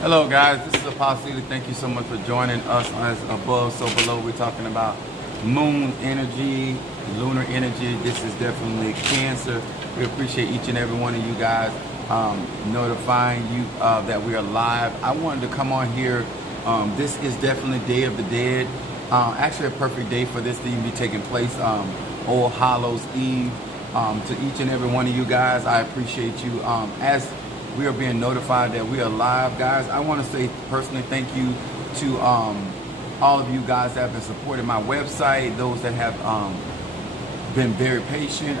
Hello guys, this is Apostle Ely. Thank you so much for joining us as Above So Below. We're talking about moon energy, lunar energy. This is definitely Cancer. We appreciate each and every one of you guys notifying you that we are live. I wanted to come on here. This is definitely Day of the Dead. Actually a perfect day for this to even be taking place. All Hallows Eve. To each and every one of you guys, I appreciate you. As we are being notified that we are live, guys, I want to say personally thank you to all of you guys that have been supporting my website, those that have been very patient.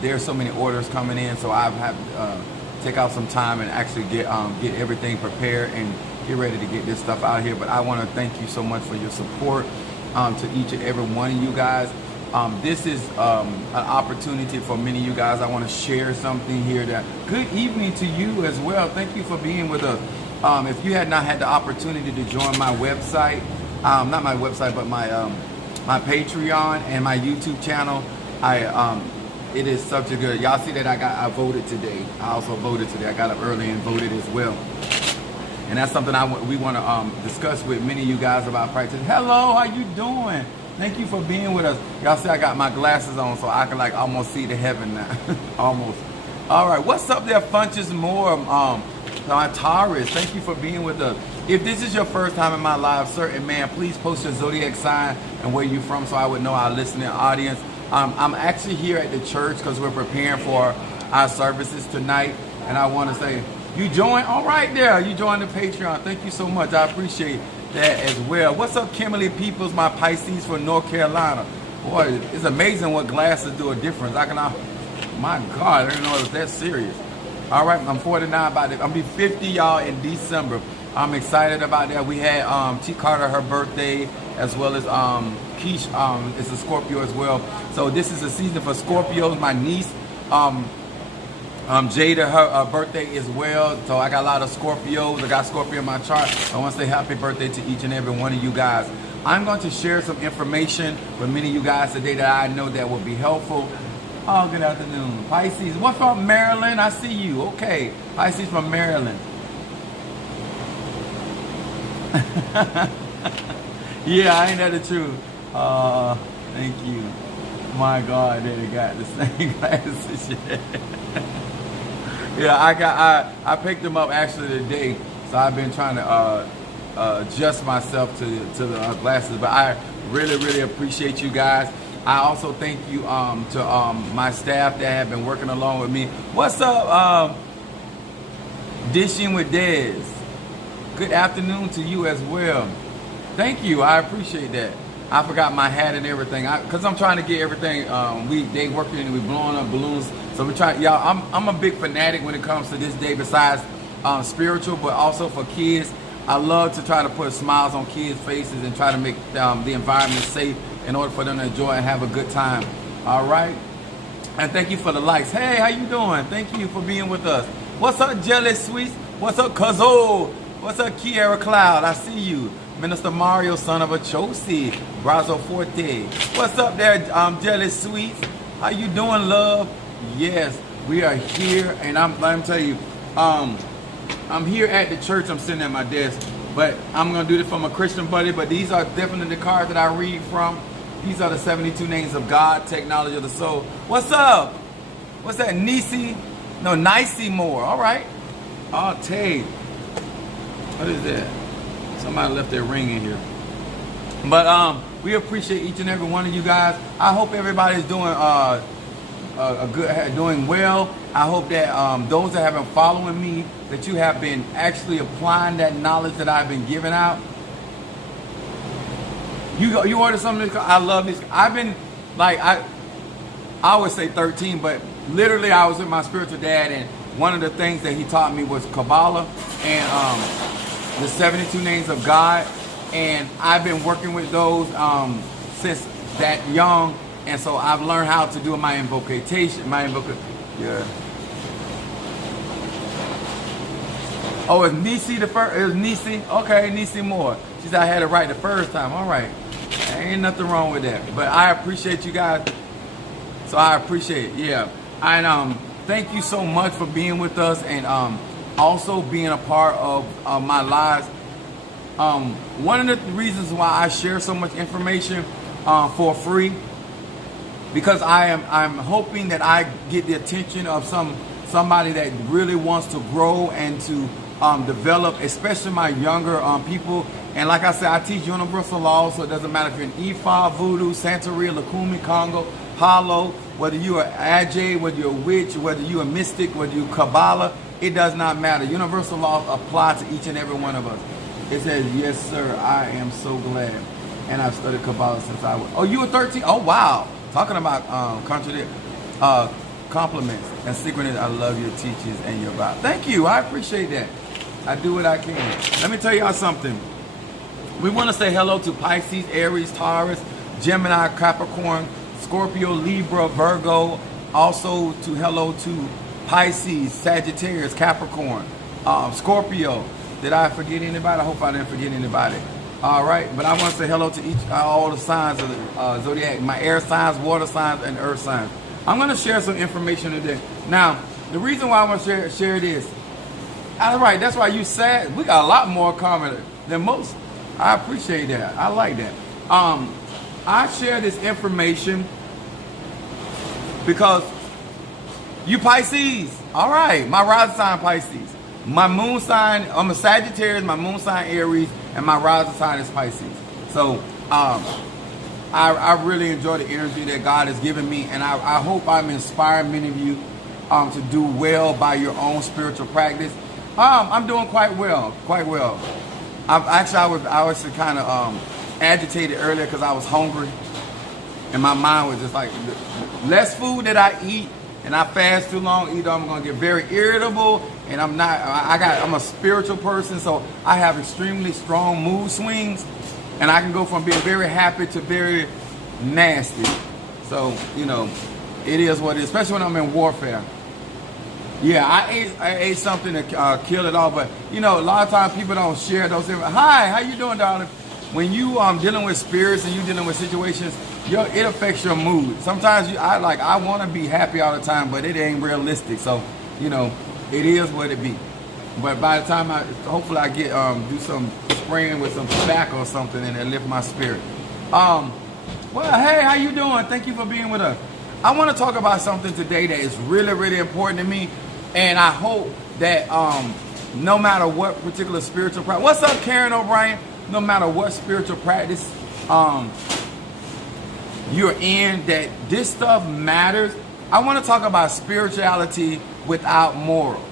There's so many orders coming in, so I've had to take out some time and actually get everything prepared and get ready to get this stuff out here. But I want to thank you so much for your support to each and every one of you guys. This is an opportunity for many of you guys. I want to share something here. That good evening to you as well. Thank you for being with us. If you had not had the opportunity to join my website, not my website, but my Patreon and my YouTube channel, it is such a good. Y'all see that I voted today. I also voted today. I got up early and voted as well. And that's something we want to discuss with many of you guys about practice. Hello, how you doing? Thank you for being with us. Y'all see I got my glasses on so I can like almost see the heaven now. Almost. All right, what's up there, Funches More? Taurus, thank you for being with us. If this is your first time in my live, sir and man, please post your zodiac sign and where you from so I would know our listening audience. I'm actually here at the church because we're preparing for our services tonight. And I want to say, you join? All right there. You joined the Patreon. Thank you so much. I appreciate that as well. What's up, Kimberly Peoples, my Pisces from North Carolina? Boy, it's amazing what glasses do a difference. My God, I didn't know it was that serious. All right, I'm 49 about it. I'll be 50, y'all, in December. I'm excited about that. We had T. Carter, her birthday, as well as Keish, it's a Scorpio as well. So this is a season for Scorpios. My niece, Jada, her birthday as well. So I got a lot of Scorpios. I got Scorpio in my chart. I want to say happy birthday to each and every one of you guys. I'm going to share some information with many of you guys today that I know that will be helpful. Oh, good afternoon. Pisces, what from Maryland? I see you. Okay. Pisces from Maryland. Yeah, ain't that the truth? Thank you. My God, they got the same glasses. Yeah, I picked them up actually today, so I've been trying to adjust myself to the glasses. But I really appreciate you guys. I also thank you to my staff that have been working along with me. What's up, Dishing with Dez? Good afternoon to you as well. Thank you. I appreciate that. I forgot my hat and everything because I'm trying to get everything. They working and we blowing up balloons. So we try, y'all. I'm a big fanatic when it comes to this day. Besides spiritual, but also for kids. I love to try to put smiles on kids' faces and try to make the environment safe in order for them to enjoy and have a good time. All right. And thank you for the likes. Hey, how you doing? Thank you for being with us. What's up, Jelly Sweets? What's up, Cuzzo? What's up, Kiara Cloud? I see you. Minister Mario, son of a Chosi, Brazo Forte. What's up there, Jelly Sweets? How you doing, love? Yes, we are here, and I'm telling you, I'm here at the church. I'm sitting at my desk, but I'm gonna do this from a Christian buddy. But these are definitely the cards that I read from. These are the 72 names of God, technology of the soul. What's up? What's that, Nisi? No, Nicey Moore. All right. Oh, Tay. What is that? Somebody left their ring in here. But we appreciate each and every one of you guys. I hope everybody's doing doing well. I hope that those that have been following me, that you have been actually applying that knowledge that I've been giving out. You ordered something. I love this. I've been like I would say 13, but literally I was with my spiritual dad, and one of the things that he taught me was Kabbalah and the 72 names of God, and I've been working with those since that young, and so I've learned how to do my invocation. Yeah. Oh, it's Nisi the first? It was Nisi? Okay, Nisi Moore. She said I had it right the first time. All right. Ain't nothing wrong with that. But I appreciate you guys. So I appreciate it. Yeah. And thank you so much for being with us and also being a part of my lives. One of the reasons why I share so much information for free, because I'm hoping that I get the attention of somebody that really wants to grow and to develop, especially my younger people. And like I said, I teach universal laws, so it doesn't matter if you're an Ifa, Voodoo, Santeria, Lukumi, Congo, Palo, whether you're Ajay, whether you're a witch, whether you're a mystic, whether you're Kabbalah, it does not matter. Universal laws apply to each and every one of us. It says, yes, sir, I am so glad. And I've studied Kabbalah since I was... Oh, you were 13? Oh, wow. Talking about compliments and synchronous. I love your teachings and your vibe. Thank you. I appreciate that. I do what I can. Let me tell y'all something. We want to say hello to Pisces, Aries, Taurus, Gemini, Capricorn, Scorpio, Libra, Virgo. Also to hello to Pisces, Sagittarius, Capricorn, Scorpio. Did I forget anybody? I hope I didn't forget anybody. All right, but I want to say hello to all the signs of the zodiac, my air signs, water signs, and earth signs. I'm going to share some information today. Now, the reason why I want to share this, all right, that's why you said we got a lot more common than most. I appreciate that. I like that. I share this information because you Pisces. All right, my rising sign Pisces. My moon sign, I'm a Sagittarius, my moon sign Aries, and my rising sign is Pisces. So I really enjoy the energy that God has given me, and I hope I'm inspiring many of you to do well by your own spiritual practice. I'm doing quite well. I was kind of agitated earlier because I was hungry, and my mind was just like, less food that I eat, and I fast too long, either I'm gonna get very irritable, and I'm a spiritual person, so I have extremely strong mood swings, and I can go from being very happy to very nasty. So, you know, it is what it is, especially when I'm in warfare. Yeah, I ate something to kill it all, but you know, a lot of times people don't share those things. Hi, how you doing, darling? When you dealing with spirits and you dealing with situations, it affects your mood. Sometimes I want to be happy all the time, but it ain't realistic. So, you know, it is what it be. But by the time hopefully I get do some spraying with some tobacco or something, and it lift my spirit. Well, hey, how you doing? Thank you for being with us. I want to talk about something today that is really, really important to me, and I hope that no matter what particular spiritual practice. What's up, Karen O'Brien? No matter what spiritual practice you're in, that this stuff matters. I want to talk about spirituality without morals.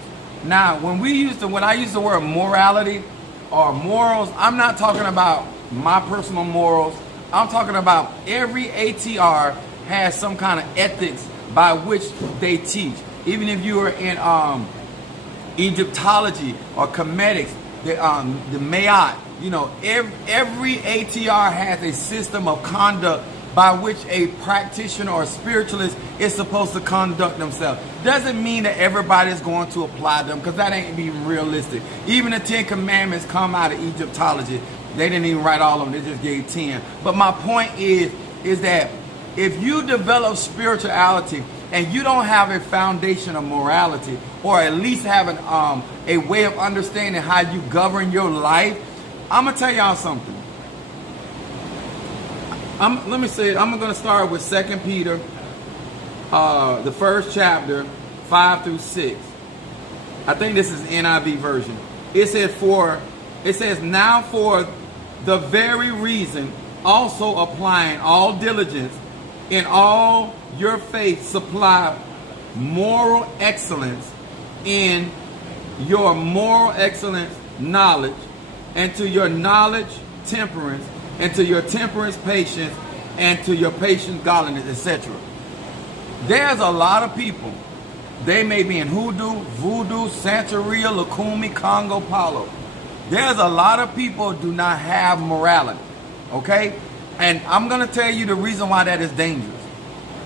Now, when I use the word morality or morals, I'm not talking about my personal morals. I'm talking about every ATR has some kind of ethics by which they teach. Even if you are in Egyptology or Comedics, the Mayat, you know, every ATR has a system of conduct by which a practitioner or spiritualist is supposed to conduct themselves. Doesn't mean that everybody's going to apply them, because that ain't even realistic. Even the 10 Commandments come out of Egyptology. They didn't even write all of them, they just gave 10. But my point is that if you develop spirituality and you don't have a foundation of morality, or at least have a way of understanding how you govern your life, I'm going to tell y'all something. Let me say it. I'm going to start with 2 Peter, the first chapter, 5 through 6. I think this is NIV version. It says, now for the very reason, also applying all diligence, in all your faith supply moral excellence, in your moral excellence knowledge, and to your knowledge temperance, and to your temperance patience, and to your patience godliness, etc. There's a lot of people, they may be in hoodoo, voodoo, Santeria, Lukumi, Congo, Palo. There's a lot of people who do not have morality, okay? And I'm going to tell you the reason why that is dangerous.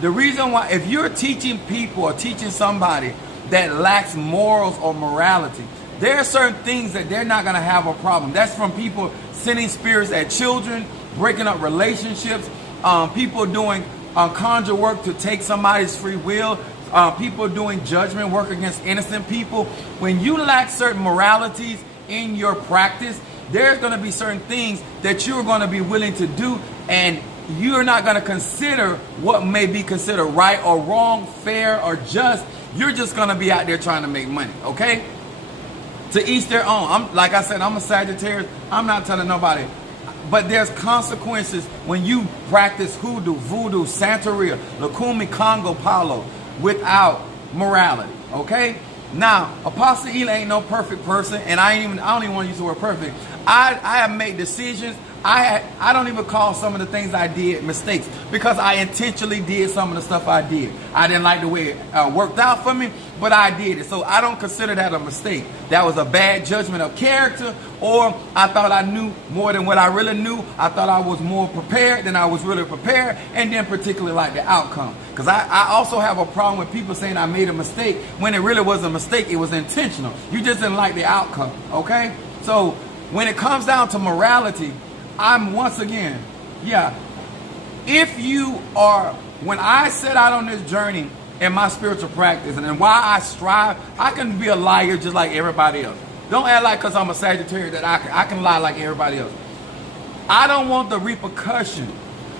The reason why, if you're teaching people or teaching somebody that lacks morals or morality, there are certain things that they're not going to have a problem. That's from people sending spirits at children, breaking up relationships, people doing conjure work to take somebody's free will. people doing judgment work against innocent people. When you lack certain moralities in your practice, there's going to be certain things that you're going to be willing to do, and you're not going to consider what may be considered right or wrong, fair or just. You're just going to be out there trying to make money, okay? To each their own. Like I said, I'm a Sagittarius. I'm not telling nobody. But there's consequences when you practice hoodoo, voodoo, Santeria, Lukumi, Congo, Palo without morality, okay? Now, Apostle Ela ain't no perfect person, and I don't even want to use the word perfect. I have made decisions. I don't even call some of the things I did mistakes, because I intentionally did some of the stuff I did. I didn't like the way it worked out for me, but I did it. So I don't consider that a mistake. That was a bad judgment of character, or I thought I knew more than what I really knew. I thought I was more prepared than I was really prepared, and then particularly like the outcome. Because I also have a problem with people saying I made a mistake when it really wasn't a mistake. It was intentional. You just didn't like the outcome, okay? So when it comes down to morality, I'm once again, if you are, when I set out on this journey in my spiritual practice and why I strive, I can be a liar just like everybody else. Don't act like because I'm a Sagittarius that I can lie like everybody else. I don't want the repercussion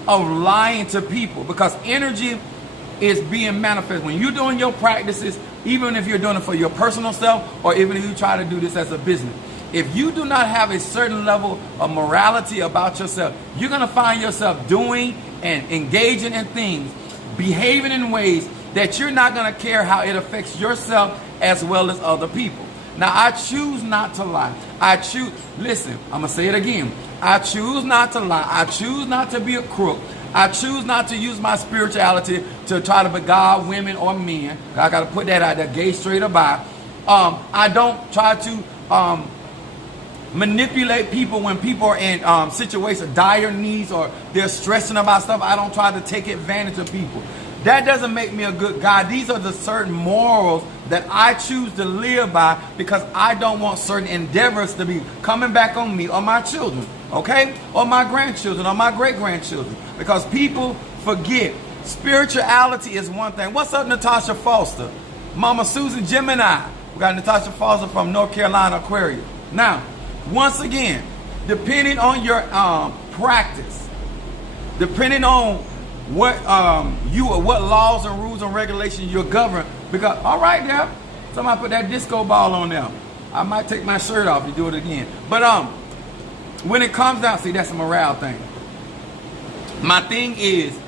of lying to people, because energy is being manifest. When you're doing your practices, even if you're doing it for your personal self, or even if you try to do this as a business, if you do not have a certain level of morality about yourself, you're going to find yourself doing and engaging in things, behaving in ways that you're not going to care how it affects yourself as well as other people. Now, I choose not to lie. Listen, I'm going to say it again. I choose not to lie. I choose not to be a crook. I choose not to use my spirituality to try to beguile women or men. I got to put that out there, gay, straight, or bi. I don't try to manipulate people when people are in situations, dire needs, or they're stressing about stuff. I don't try to take advantage of people. That doesn't make me a good guy. These are the certain morals that I choose to live by, because I don't want certain endeavors to be coming back on me or my children, okay? Or my grandchildren or my great-grandchildren. Because people forget. Spirituality is one thing. What's up, Natasha Foster? Mama Susan Gemini. We got Natasha Foster from North Carolina, Aquarius. Now, once again, depending on your practice, depending on what what laws and rules and regulations you're governed, because all right now, somebody put that disco ball on there. I might take my shirt off and do it again. But when it comes down, see, that's a morale thing. My thing is,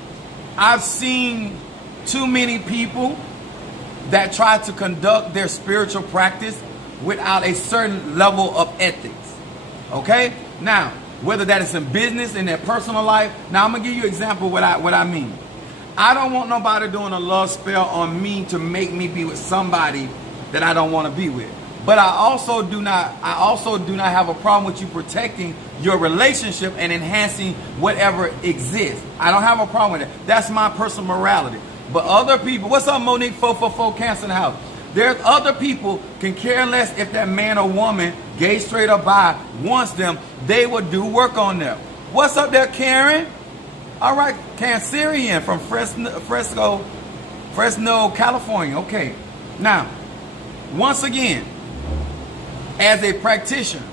I've seen too many people that try to conduct their spiritual practice without a certain level of ethics. Okay? Now, whether that is in business, in their personal life. Now, I'm going to give you an example of what I mean. I don't want nobody doing a love spell on me to make me be with somebody that I don't want to be with. But I also do not have a problem with you protecting your relationship and enhancing whatever exists. I don't have a problem with that. That's my personal morality. But other people, what's up, Monique 444 Cancer in the house? There's other people can care less if that man or woman, gay, straight, or bi, wants them. They will do work on them. What's up there, Karen? All right, Cancerian from Fresno, California. Okay. Now, once again, as a practitioner,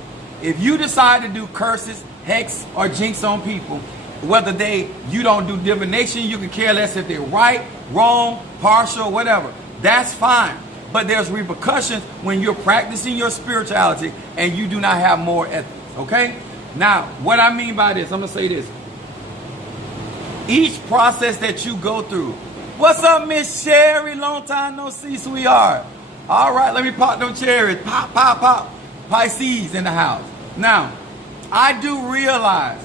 if you decide to do curses, hex, or jinx on people, whether you don't do divination, you can care less if they're right, wrong, partial, whatever. That's fine. But there's repercussions when you're practicing your spirituality and you do not have more ethics, okay? Now, what I mean by this, I'm going to say this. Each process that you go through. What's up, Miss Sherry? Long time no see, sweetheart. All right, let me pop them cherries. Pop, pop, pop. Pisces in the house. Now, I do realize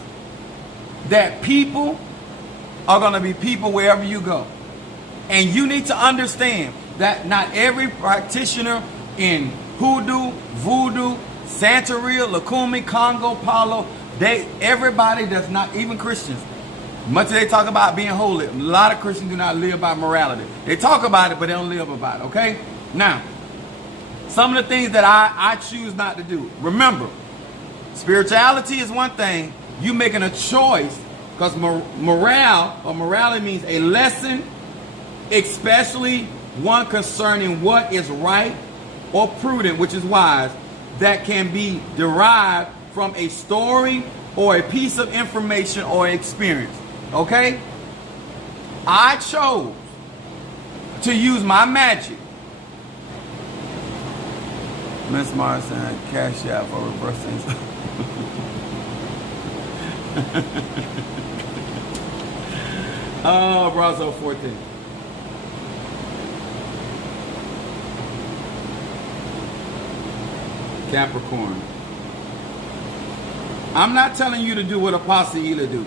that people are going to be people wherever you go. And you need to understand that not every practitioner in hoodoo, voodoo, Santeria, Lukumi, Congo, Palo, everybody does not, even Christians, much as they talk about being holy, a lot of Christians do not live by morality. They talk about it, but they don't live about it, okay? Now, some of the things that I choose not to do. Remember, spirituality is one thing. You making a choice, because morality means a lesson, especially one concerning what is right or prudent, which is wise, that can be derived from a story or a piece of information or experience. Okay? I chose to use my magic. Miss Martin, cash out for reversing. Oh, Brazo 14. Capricorn. I'm not telling you to do what Apostle Ela do,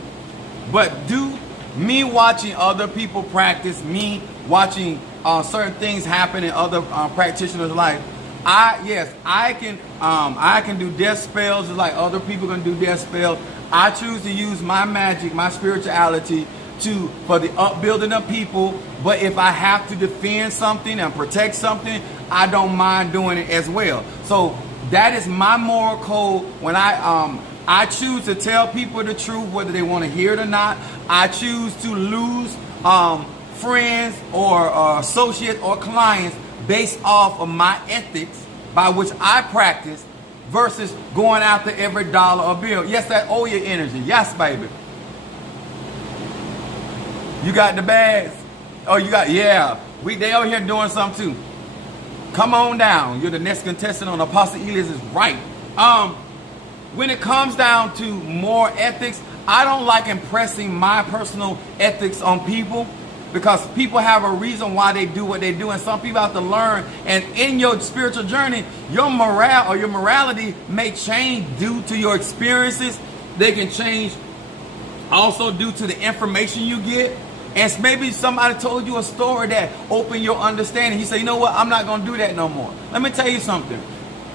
but do me watching other people practice, me watching certain things happen in other practitioners' life. I can do death spells just like other people can do death spells. I choose to use my magic, my spirituality for the upbuilding of people. But if I have to defend something and protect something, I don't mind doing it as well. So that is my moral code. When I choose to tell people the truth, whether they want to hear it or not. I choose to lose friends or associates or clients based off of my ethics by which I practice versus going after every dollar or bill. Yes, that owe your energy. Yes, baby. You got the bags. Oh, you got, yeah. They over here doing something too. Come on down. You're the next contestant on Apostle Elias is right. When it comes down to more ethics, I don't like impressing my personal ethics on people because people have a reason why they do what they do, and some people have to learn. And in your spiritual journey, your morale or your morality may change due to your experiences. They can change also due to the information you get. And maybe somebody told you a story that opened your understanding. You say, you know what, I'm not going to do that no more. Let me tell you something.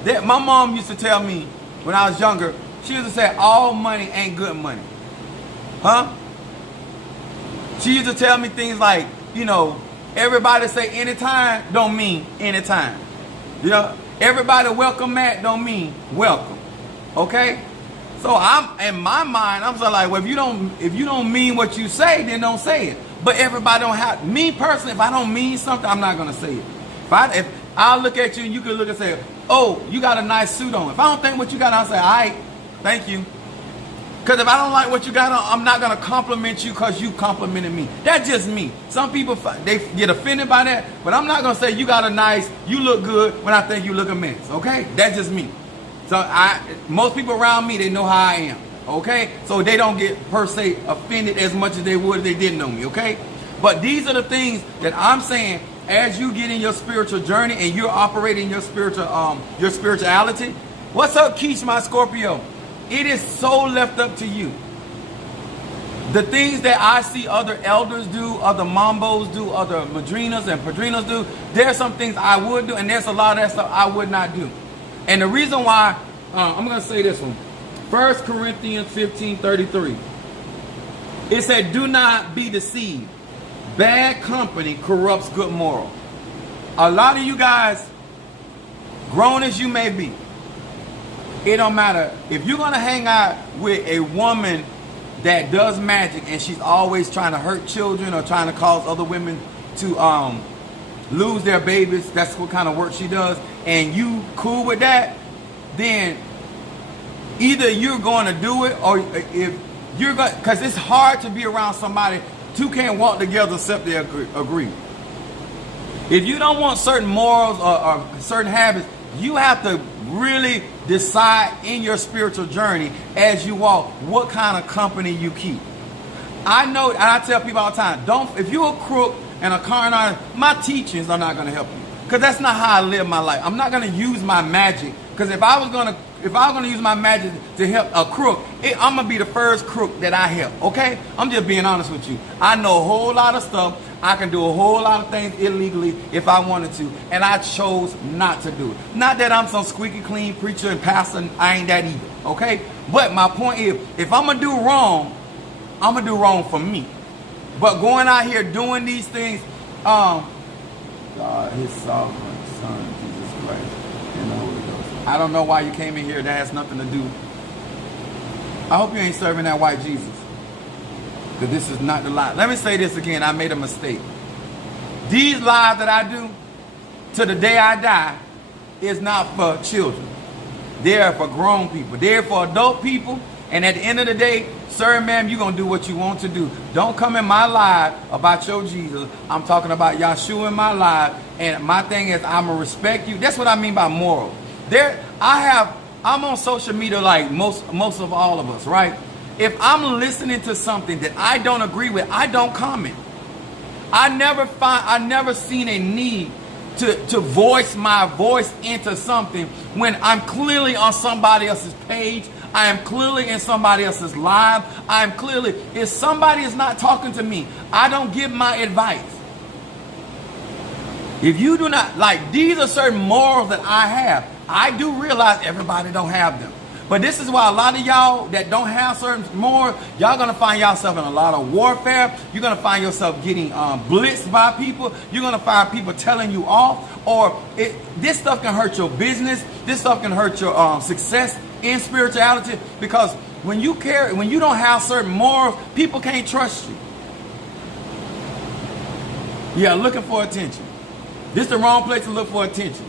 My mom used to tell me when I was younger, she used to say, all money ain't good money. Huh? She used to tell me things like, you know, everybody say anytime don't mean anytime. You know, everybody welcome Matt don't mean welcome. Okay? So I'm in my mind, I'm so like, well, if you don't mean what you say, then don't say it. But everybody don't have, me personally, if I don't mean something, I'm not gonna say it. If I'll look at you and you can look and say, oh, you got a nice suit on. If I don't think what you got on, I'll say, all right, thank you. Because if I don't like what you got on, I'm not gonna compliment you because you complimented me. That's just me. Some people, they get offended by that, but I'm not gonna say you got a nice, you look good when I think you look immense, okay? That's just me. So most people around me, they know how I am, okay? So they don't get, per se, offended as much as they would if they didn't know me, okay? But these are the things that I'm saying as you get in your spiritual journey and you're operating your spirituality. What's up, Keish, my Scorpio? It is so left up to you. The things that I see other elders do, other mambos do, other madrinas and padrinos do, there's some things I would do, and there's a lot of that stuff I would not do. And the reason why, I'm going to say this one. 1 Corinthians 15:33. It said, do not be deceived. Bad company corrupts good moral. A lot of you guys, grown as you may be, it don't matter. If you're going to hang out with a woman that does magic and she's always trying to hurt children or trying to cause other women to lose their babies, that's what kind of work she does, and you cool with that, then either you're going to do it or if you're going, because it's hard to be around somebody, two can't walk together except they agree. If you don't want certain morals or certain habits, you have to really decide in your spiritual journey as you walk what kind of company you keep. I know, and I tell people all the time, if you're a crook and a con artist, my teachings are not going to help you. Because that's not how I live my life. I'm not going to use my magic. Because if I was going to use my magic to help a crook, I'm going to be the first crook that I help. Okay? I'm just being honest with you. I know a whole lot of stuff. I can do a whole lot of things illegally if I wanted to. And I chose not to do it. Not that I'm some squeaky clean preacher and pastor. I ain't that either. Okay? But my point is, if I'm going to do wrong, I'm going to do wrong for me. But going out here doing these things, God, his sovereign son, Jesus Christ, and the Holy Ghost. I don't know why you came in here. That has nothing to do. I hope you ain't serving that white Jesus. Because this is not the lie. Let me say this again. I made a mistake. These lives that I do to the day I die is not for children. They're for grown people. They're for adult people. And at the end of the day, sir and ma'am, you're going to do what you want to do. Don't come in my life about your Jesus. I'm talking about Yahshua in my life. And my thing is, I'm going to respect you. That's what I mean by moral. I'm on social media like most of all of us, right? If I'm listening to something that I don't agree with, I don't comment. I never seen a need to voice my voice into something when I'm clearly on somebody else's page. I am clearly in somebody else's live. I am clearly, if somebody is not talking to me, I don't give my advice. If you do not, like, these are certain morals that I have. I do realize everybody don't have them. But this is why a lot of y'all that don't have certain morals, y'all going to find yourself in a lot of warfare. You're going to find yourself getting blitzed by people. You're going to find people telling you off. Or this stuff can hurt your business. This stuff can hurt your success in spirituality. Because when you don't have certain morals, people can't trust you. Yeah, looking for attention. This is the wrong place to look for attention.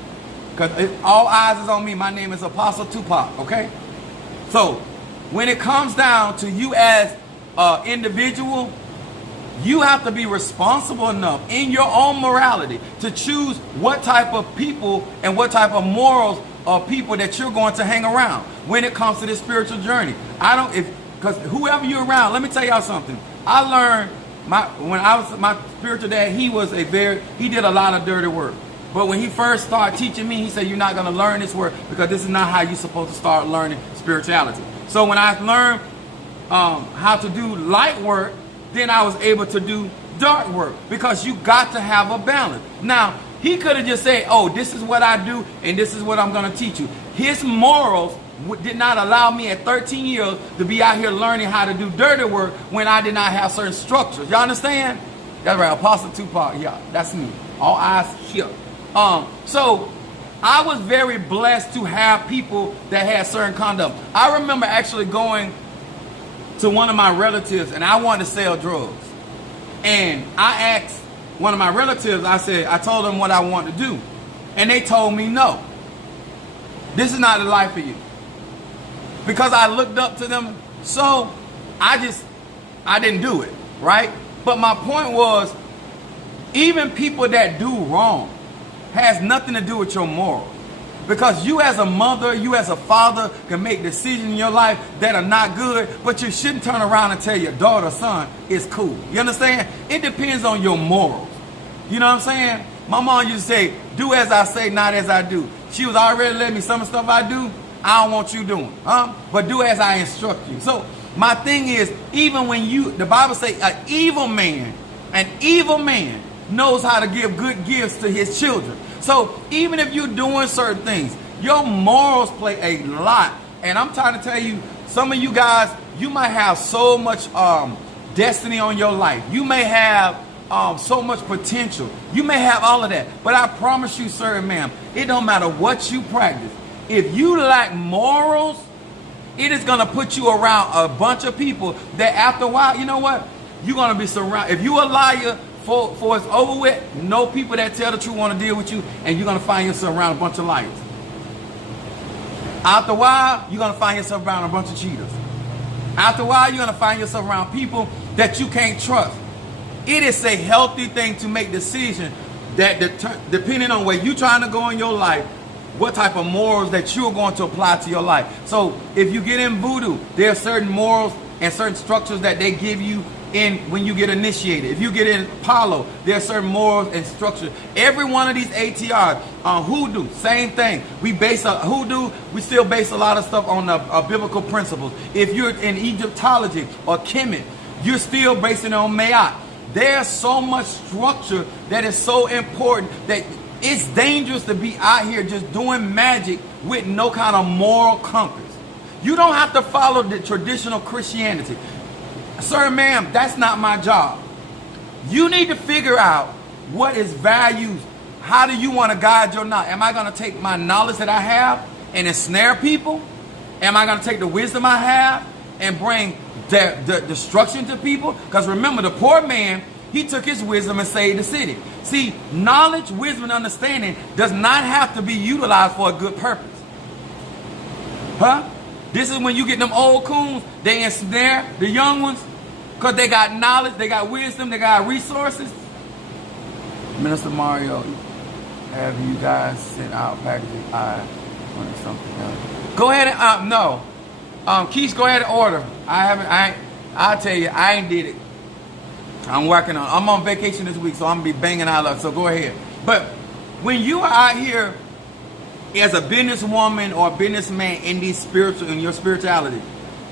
Because all eyes is on me. My name is Apostle Tupac, okay? So, when it comes down to you as an individual, you have to be responsible enough in your own morality to choose what type of people and what type of morals of people that you're going to hang around when it comes to this spiritual journey. Because whoever you're around, let me tell y'all something. I learned my spiritual dad, he did a lot of dirty work. But when he first started teaching me, he said, you're not going to learn this work because this is not how you're supposed to start learning spirituality. So when I learned how to do light work, then I was able to do dark work because you got to have a balance. Now, he could have just said, oh, this is what I do and this is what I'm going to teach you. His morals did not allow me at 13 years to be out here learning how to do dirty work when I did not have certain structures. Y'all understand? That's right, Apostle Tupac. Yeah, that's me. All eyes here. So I was very blessed to have people that had certain conduct. I remember actually going to one of my relatives and I wanted to sell drugs. And I asked one of my relatives, I told them what I wanted to do. And they told me, no, this is not the life for you. Because I looked up to them, so I didn't do it, right? But my point was, even people that do wrong has nothing to do with your morals. Because you as a mother, you as a father can make decisions in your life that are not good, but you shouldn't turn around and tell your daughter or son it's cool. You understand? It depends on your morals. You know what I'm saying? My mom used to say, do as I say, not as I do. She was already letting me some of the stuff I do, I don't want you doing. But do as I instruct you. So my thing is, even when the Bible says an evil man knows how to give good gifts to his children. So even if you're doing certain things, your morals play a lot. And I'm trying to tell you, some of you guys, you might have so much destiny on your life. You may have so much potential. You may have all of that. But I promise you, sir and ma'am, it don't matter what you practice. If you lack morals, it is going to put you around a bunch of people that after a while, you know what? You're going to be surrounded. If you're a liar, for it's over with, no people that tell the truth want to deal with you, and you're going to find yourself around a bunch of liars. After a while, you're going to find yourself around a bunch of cheaters. After a while, you're going to find yourself around people that you can't trust. It is a healthy thing to make decisions that depending on where you're trying to go in your life, what type of morals that you're going to apply to your life. So if you get in voodoo, there are certain morals and certain structures that they give you when you get initiated. If you get in Palo, there are certain morals and structures. Every one of these ATRs, hoodoo, same thing. Hoodoo, we still base a lot of stuff on biblical principles. If you're in Egyptology or Kemet, you're still basing it on Mayat. There's so much structure that is so important that it's dangerous to be out here just doing magic with no kind of moral compass. You don't have to follow the traditional Christianity. Sir, ma'am, that's not my job. You need to figure out what is values. How do you want to guide your knowledge? Am I going to take my knowledge that I have and ensnare people? Am I going to take the wisdom I have and bring destruction to people? Because remember, the poor man, he took his wisdom and saved the city. See, knowledge, wisdom, and understanding does not have to be utilized for a good purpose. Huh? This is when you get them old coons, they ensnare the young ones because they got knowledge, they got wisdom, they got resources. Minister Mario, have you guys sent out packages? I wanted something else. Go ahead and, no. Keith, go ahead and order. I'll tell you, I ain't did it. I'm on vacation this week, so I'm going to be banging out of it, so go ahead. But when you are out here as a businesswoman or businessman in your spirituality,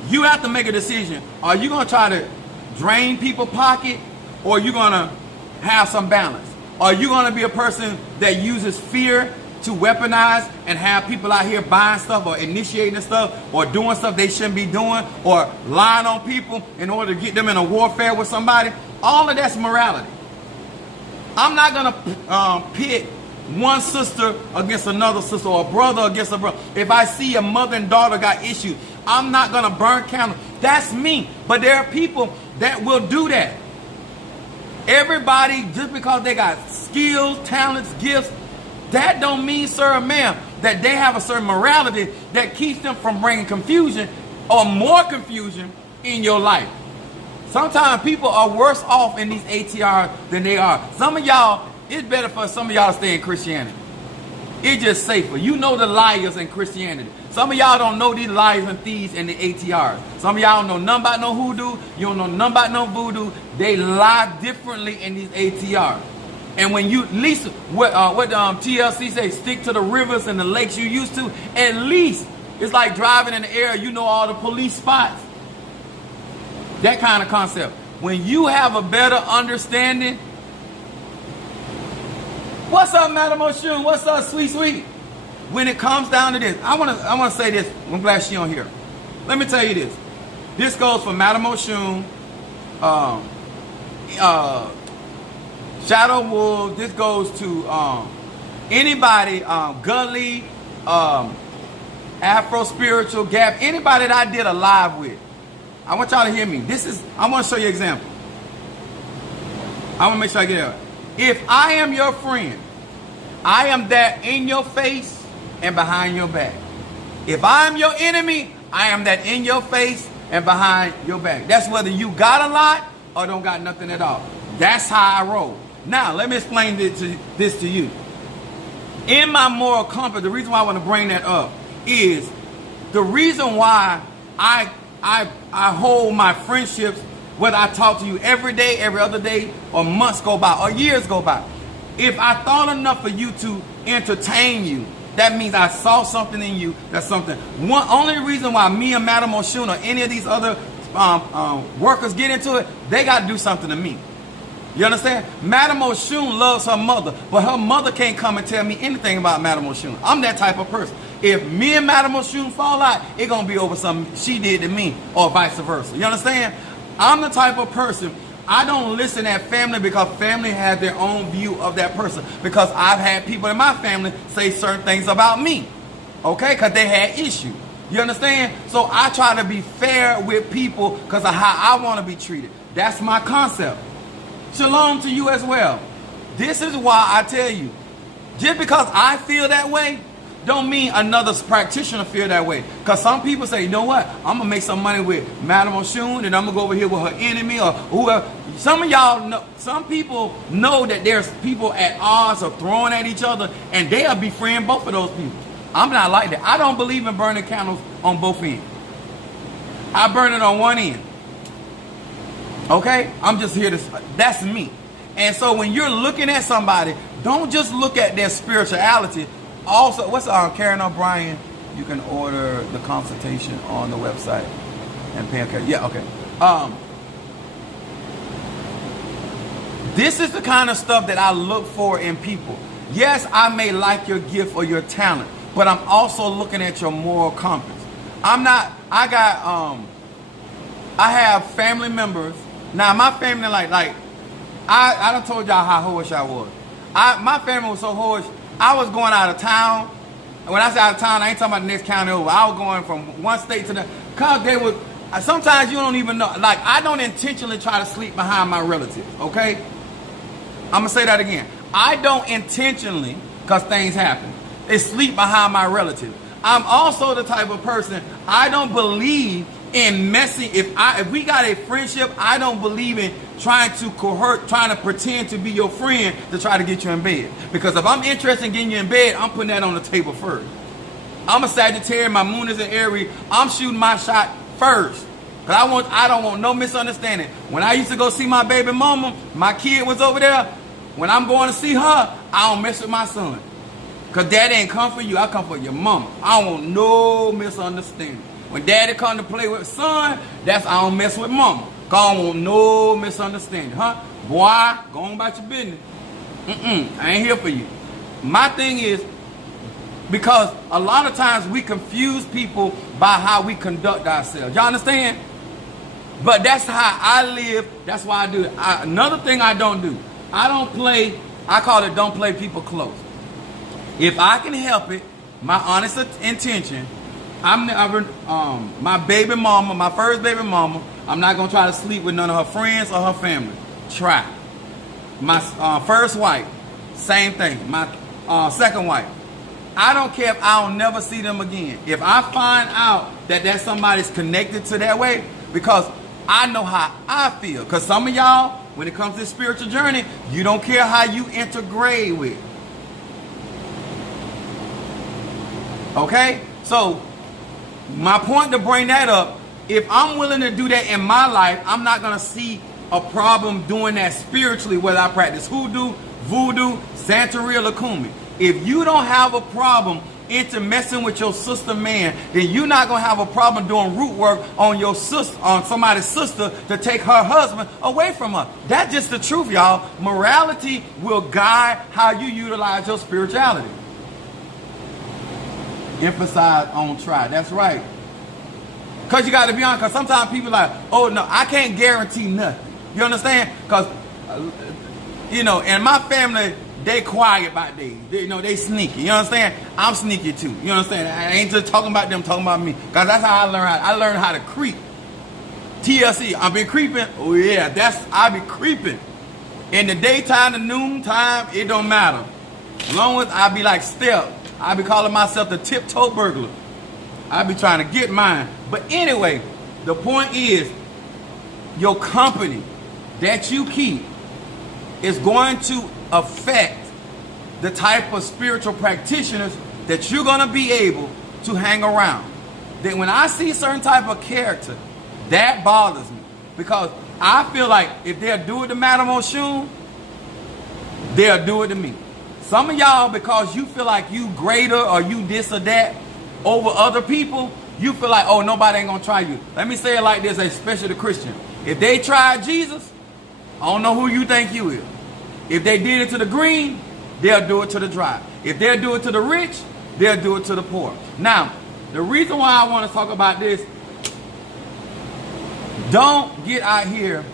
you have to make a decision. Are you going to try to drain people's pocket, or are you going to have some balance? Are you going to be a person that uses fear to weaponize and have people out here buying stuff or initiating stuff or doing stuff they shouldn't be doing or lying on people in order to get them in a warfare with somebody? All of that's morality. I'm not going to pit one sister against another sister or a brother against a brother. If I see a mother and daughter got issues, I'm not going to burn candles. That's me. But there are people that will do that. Everybody, just because they got skills, talents, gifts, that don't mean, sir or ma'am, that they have a certain morality that keeps them from bringing confusion or more confusion in your life. Sometimes people are worse off in these ATRs than they are. Some of y'all, it's better for some of y'all to stay in Christianity. It's just safer. You know the liars in Christianity. Some of y'all don't know these liars and thieves in the ATRs. Some of y'all don't know nothing about no hoodoo. You don't know nothing about no voodoo. They lie differently in these ATRs. And when you, at least what TLC say, stick to the rivers and the lakes you used to, at least it's like driving in the air, you know all the police spots. That kind of concept. When you have a better understanding. What's up, Madam Oshun? What's up, sweet? When it comes down to this, I wanna say this. I'm glad she on here. Let me tell you this. This goes for Madam Oshun, Shadow Wolf. This goes to anybody, Gully, Afro Spiritual, Gap, anybody that I did a live with. I want y'all to hear me. I want to show you an example. I want to make sure I get it. If I am your friend, I am that in your face and behind your back. If I am your enemy, I am that in your face and behind your back. That's whether you got a lot or don't got nothing at all. That's how I roll. Now, let me explain this to you. In my moral compass, the reason why I want to bring that up is the reason why I hold my friendships, whether I talk to you every day, every other day, or months go by, or years go by. If I thought enough for you to entertain you, that means I saw something in you. That's something. One only reason why me and Madam Oshun or any of these other workers get into it, they got to do something to me. You understand? Madam Oshun loves her mother, but her mother can't come and tell me anything about Madam Oshun. I'm that type of person. If me and Madam Oshun fall out, it's going to be over something she did to me or vice versa. You understand? I'm the type of person, I don't listen at family because family has their own view of that person. Because I've had people in my family say certain things about me. Okay? Because they had issues. You understand? So I try to be fair with people because of how I want to be treated. That's my concept. Shalom to you as well. This is why I tell you, just because I feel that way, don't mean another practitioner feel that way. Because some people say, you know what? I'm going to make some money with Madam Oshun and I'm going to go over here with her enemy or whoever. Some of y'all know, some people know that there's people at odds or throwing at each other and they'll befriend both of those people. I'm not like that. I don't believe in burning candles on both ends. I burn it on one end. Okay? I'm just here to, that's me. And so when you're looking at somebody, don't just look at their spirituality. Also, what's Karen O'Brien? You can order the consultation on the website and pay. Okay, yeah, okay. This is the kind of stuff that I look for in people. Yes, I may like your gift or your talent, but I'm also looking at your moral compass. I have family members. Now, my family, I done told y'all how hoish I was. My family was so hoish. I was going out of town. And when I say out of town, I ain't talking about the next county over. I was going from one state to the, because Sometimes you don't even know. Like, I don't intentionally try to sleep behind my relatives, okay? I'm going to say that again. I don't intentionally, because things happen, sleep behind my relatives. I'm also the type of person, I don't believe in messing. If we got a friendship, I don't believe in trying to pretend to be your friend to try to get you in bed. Because if I'm interested in getting you in bed, I'm putting that on the table first. I'm a Sagittarius, my moon is in Aries. I'm shooting my shot first. Because I don't want no misunderstanding. When I used to go see my baby mama, my kid was over there. When I'm going to see her, I don't mess with my son. Because daddy ain't come for you, I come for your mama. I don't want no misunderstanding. When daddy come to play with son, I don't mess with mama. Because I don't want no misunderstanding. Huh? Boy, go on about your business. I ain't here for you. My thing is, because a lot of times we confuse people by how we conduct ourselves. Y'all understand? But that's how I live. That's why I do it. Another thing I don't do, I don't play, I call it don't play people close. If I can help it, my honest intention, I'm never, my baby mama, my first baby mama, I'm not going to try to sleep with none of her friends or her family. Try. My first wife, same thing. My second wife, I don't care if I'll never see them again. If I find out that somebody's connected to that way, because I know how I feel. Because some of y'all, when it comes to this spiritual journey, you don't care how you integrate with. Okay? So, my point to bring that up, if I'm willing to do that in my life, I'm not going to see a problem doing that spiritually, whether I practice hoodoo, voodoo, Santeria, Lakumi. If you don't have a problem into messing with your sister man, then you're not going to have a problem doing root work on your sister, on somebody's sister, to take her husband away from her. That's just the truth, y'all. Morality will guide how you utilize your spirituality. Emphasize on try. That's right. Because you got to be honest, because sometimes people are like, oh no, I can't guarantee nothing. You understand? Because, in my family, they quiet about these. They sneaky. You understand? I'm sneaky too. You understand? I ain't just talking about them, talking about me. Because that's how I learned how to creep. TLC, I've been creeping. Oh yeah, I be creeping. In the daytime, the noontime, it don't matter. As long as I be like Steph, I be calling myself the tiptoe burglar. I be trying to get mine. But anyway, the point is, your company that you keep is going to affect the type of spiritual practitioners that you're going to be able to hang around. Then when I see certain type of character, that bothers me. Because I feel like if they'll do it to Madame Oshun, they'll do it to me. Some of y'all, because you feel like you greater or you this or that over other people, you feel like, oh, nobody ain't going to try you. Let me say it like this, especially the Christian. If they tried Jesus, I don't know who you think you is. If they did it to the green, they'll do it to the dry. If they'll do it to the rich, they'll do it to the poor. Now, the reason why I want to talk about this, don't get out here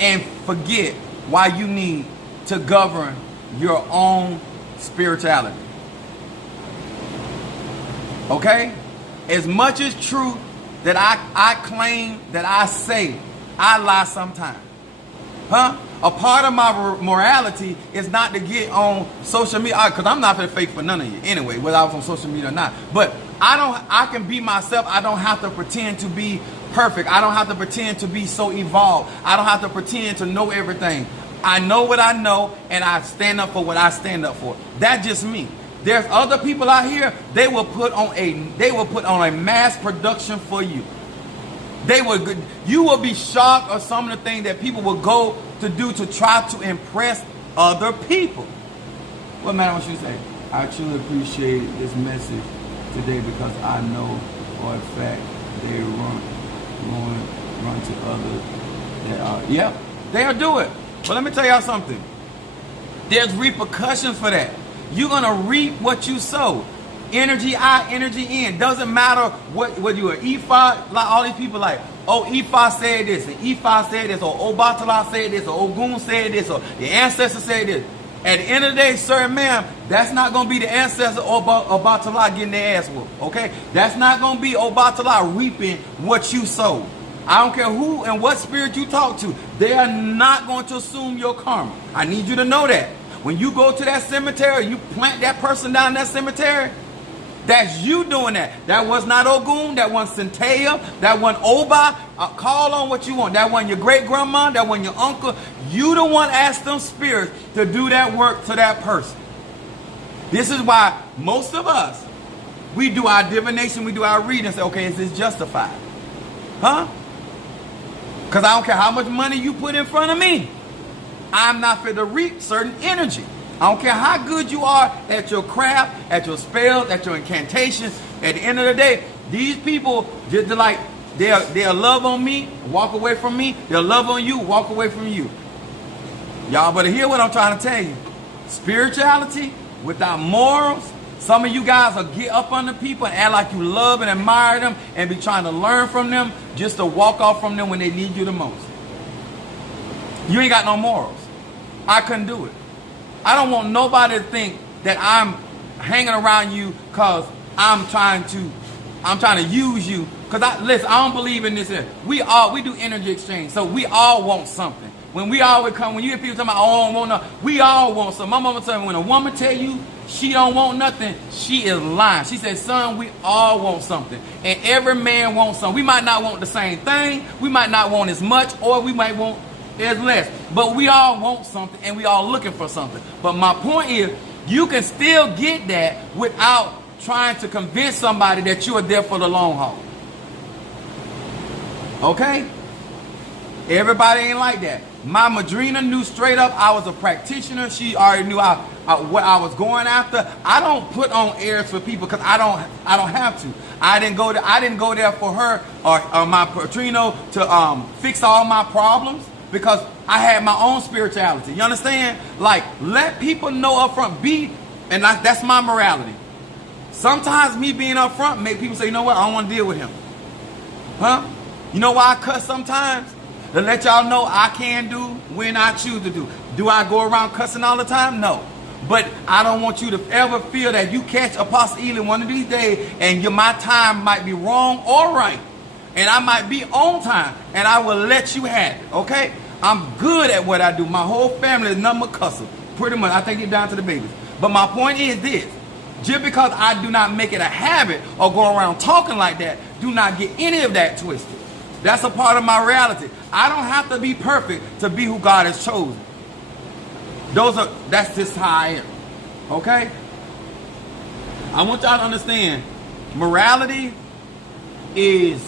and forget why you need to govern your own spirituality. Okay? As much as truth that I claim, that I say, I lie sometimes. Huh? A part of my morality is not to get on social media, because I'm not going to fake for none of you anyway, whether I was on social media or not. But I can be myself. I don't have to pretend to be perfect. I don't have to pretend to be so evolved. I don't have to pretend to know everything. I know what I know, and I stand up for what I stand up for. That's just me. There's other people out here, they will put on a mass production for you. You will be shocked of some of the things that people will go to do to try to impress other people. What Madam wants you to say? I truly appreciate this message today because I know for a fact they run to others that are. Yep, they'll do it. But let me tell y'all something. There's repercussions for that. You're gonna reap what you sow. Energy out, energy in. Doesn't matter what you are. Ifa, like all these people like, oh, Ifa said this, and Ifa said this, or Obatala said this, or Ogun said this, or the ancestor said this. At the end of the day, sir, ma'am, that's not going to be the ancestor of Obatala getting their ass whooped, okay? That's not going to be Obatala reaping what you sowed. I don't care who and what spirit you talk to. They are not going to assume your karma. I need you to know that. When you go to that cemetery, you plant that person down in that cemetery, that's you doing that. That was not Ogun. That wasn't Centea. That wasn't Oba. Call on what you want. That wasn't your great-grandma. That wasn't your uncle. You the one asked them spirits to do that work to that person. This is why most of us, we do our divination, we do our reading and say, okay, is this justified? Huh? Because I don't care how much money you put in front of me. I'm not fit to reap certain energy. I don't care how good you are at your craft, at your spells, at your incantations. At the end of the day, these people just like they'll love on me, walk away from me. They'll love on you, walk away from you. Y'all better hear what I'm trying to tell you. Spirituality without morals. Some of you guys will get up on the people and act like you love and admire them and be trying to learn from them just to walk off from them when they need you the most. You ain't got no morals. I couldn't do it. I don't want nobody to think that I'm hanging around you because I'm trying to use you. Because listen, I don't believe in this. We do energy exchange, so we all want something. When you hear people talking about, oh, I don't want nothing, we all want something. My mama told me, when a woman tell you she don't want nothing, she is lying. She said, son, we all want something. And every man wants something. We might not want the same thing. We might not want as much, or we might want as less. But we all want something, and we all looking for something. But my point is, you can still get that without trying to convince somebody that you are there for the long haul. Okay? Everybody ain't like that. My madrina knew straight up I was a practitioner. She already knew what I was going after. I don't put on airs for people because I don't have to. I didn't go there for her or my patrino to fix all my problems, because I had my own spirituality. You understand? Like, let people know up front. And that's my morality. Sometimes me being up front make people say, you know what, I don't want to deal with him. Huh? You know why I cuss sometimes? To let y'all know I can do when I choose to do. Do I go around cussing all the time? No. But I don't want you to ever feel that you catch Apostle Ely one of these days and my time might be wrong or right. And I might be on time, and I will let you have it, okay? I'm good at what I do. My whole family is number cusser. Pretty much, I take it down to the babies. But my point is this. Just because I do not make it a habit or go around talking like that, do not get any of that twisted. That's a part of my reality. I don't have to be perfect to be who God has chosen. That's just how I am, okay? I want y'all to understand, morality is,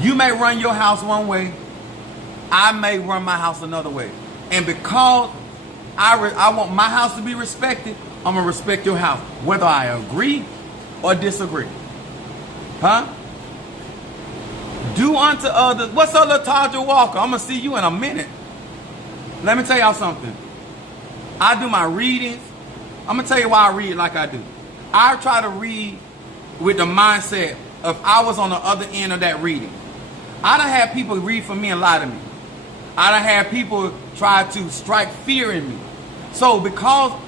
you may run your house one way, I may run my house another way. And because I want my house to be respected, I'm going to respect your house, whether I agree or disagree. Huh? Do unto others. What's up, Lataja Walker? I'm going to see you in a minute. Let me tell y'all something. I do my readings. I'm going to tell you why I read like I do. I try to read with the mindset of I was on the other end of that reading. I done had people read for me and lie to me. I done had people try to strike fear in me. So because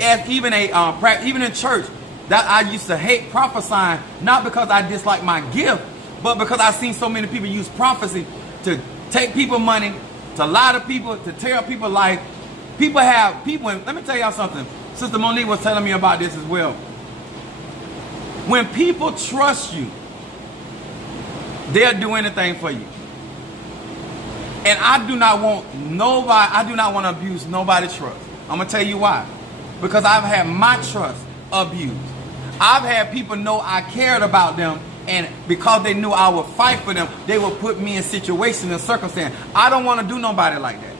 as even in church, that I used to hate prophesying, not because I dislike my gift, but because I've seen so many people use prophecy to take people money, to lie to people, to tear up people's life. And let me tell y'all something. Sister Monique was telling me about this as well. When people trust you, they'll do anything for you. And I do not want to abuse nobody's trust. I'm going to tell you why. Because I've had my trust abused. I've had people know I cared about them, and because they knew I would fight for them, they would put me in situations and circumstances. I don't want to do nobody like that.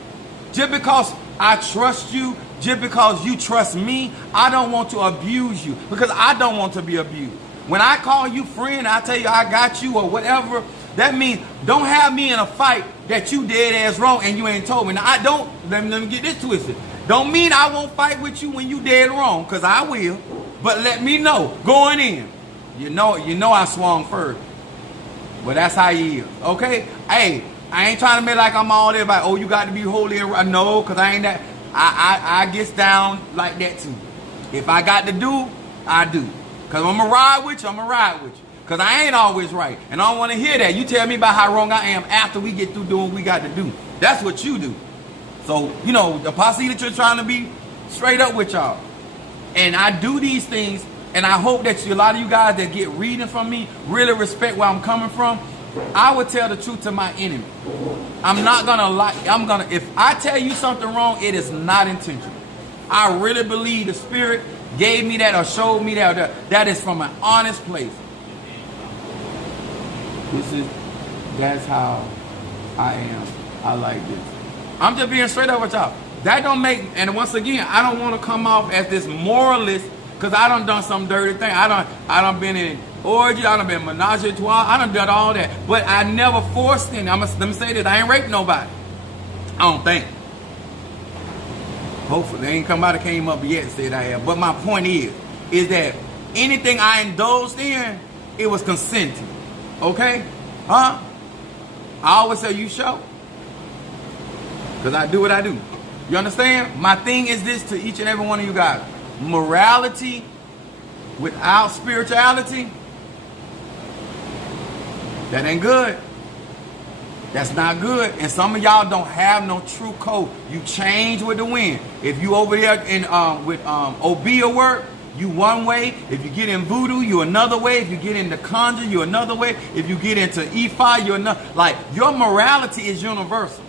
Just because I trust you, just because you trust me, I don't want to abuse you, because I don't want to be abused. When I call you friend, I tell you I got you or whatever, that means don't have me in a fight that you dead ass wrong and you ain't told me. Now let me get this twisted. Don't mean I won't fight with you when you dead wrong, because I will. But let me know going in. You know I swung first. But that's how he is. Okay? Hey, I ain't trying to make like I'm all there about, oh, you got to be holy and right. No, because I ain't that. I gets down like that too. If I got to do, I do. Because I'm going to ride with you, I'm going to ride with you. Because I ain't always right. And I don't want to hear that. You tell me about how wrong I am after we get through doing what we got to do. That's what you do. So, you know, the posse that you're trying to be straight up with y'all. And I do these things, and I hope that a lot of you guys that get reading from me really respect where I'm coming from. I would tell the truth to my enemy. I'm not going to lie. If I tell you something wrong, it is not intentional. I really believe the Spirit gave me that or showed me that is from an honest place. That's how I am. I like this. I'm just being straight up with y'all. That don't make, and once again, I don't want to come off as this moralist because I done some dirty thing. I done been in orgy, I done been menage a trois, I done all that. But I never forced any. Let me say this, I ain't raped nobody. I don't think. Hopefully, there ain't somebody came up yet and said I have. But my point is that anything I indulged in, it was consenting. Okay? Huh? I always say, you show. Because I do what I do. You understand? My thing is this to each and every one of you guys. Morality without spirituality, that ain't good. That's not good. And some of y'all don't have no true code. You change with the wind. If you over there in with Obia work, you one way. If you get in voodoo, you another way. If you get into conjure, you another way. If you get into Ifa, you're another. Like, your morality is universal.